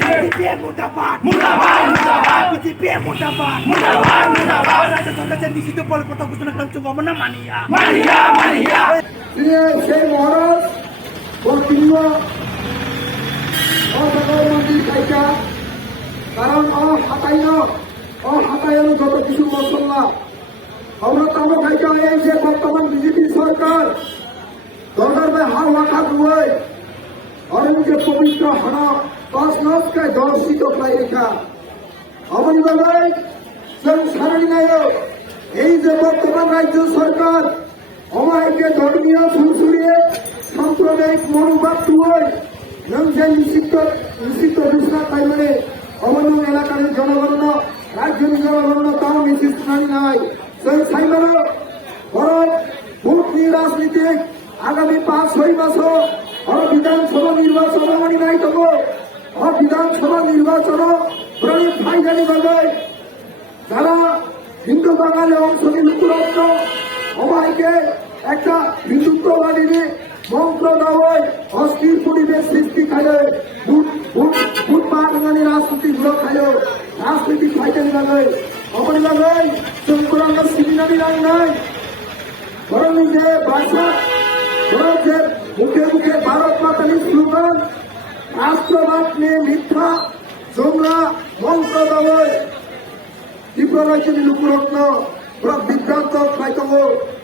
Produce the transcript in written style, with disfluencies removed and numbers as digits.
BJP mudabat, mudabat, mudabat. BJP mudabat, mudabat, mudabat. Ada contohnya di situ pol kota Kusunakan coba mana mania, mania, mania. Ini saya Mohamed বর্তমানে অসাধারণ কাইকা কারণ হাতাইন যত কিছু মশলা আমরা তাম কাইকা এই যে বর্তমান বিজেপি সরকার দরকার হাওয়া খাতুয় অরুণ যে পবিত্র হানা পাঁচ নস্কে দর্শিত পাইকা আমার বাবাই जों सारनि नायो এই যে বর্তমান রাজ্য সরকার অমায়িকে ধর্মীয় সংসদীয় সাম্প্রদায়িক মনোভাব তুই নং যে নিষিদ্ধ ঘোষণা তাইমানে অবন্য এলাকার জনগণ রাজ্যের জনগণ তাও নিশ্চিত নাই সেই সাইমানো বরং ভোট রাজনীতি আগামী 5-6 বছর বিধানসভা নির্বাচন মানি নাই তব বিধানসভা নির্বাচন প্রায় ফাইনালি ভাবে যারা হিন্দু বাঙালি অংশ নিরুত্তরত্ব অমায়িকে একটা হিন্দুত্ববাদী মন্ত্র দেওয়ায় অস্থির পরিবেশ সৃষ্টি খায় ভোট বাঙালি রাজনীতি গুলো খায় রাজনীতি খাইতে লাগে অপর লাগে চন্দ্রাঙ্গ সিমিনারি নাই বরং যে ভাষা বরং যে মুখে মুখে ভারত মাতালি স্লোগান রাষ্ট্রবাদ নিয়ে মিথ্যা তোমরা মন্ত্র দেওয়ায় ত্রিপুরা রাজ্যের লোকরত্ন বিভ্রান্ত খাইতে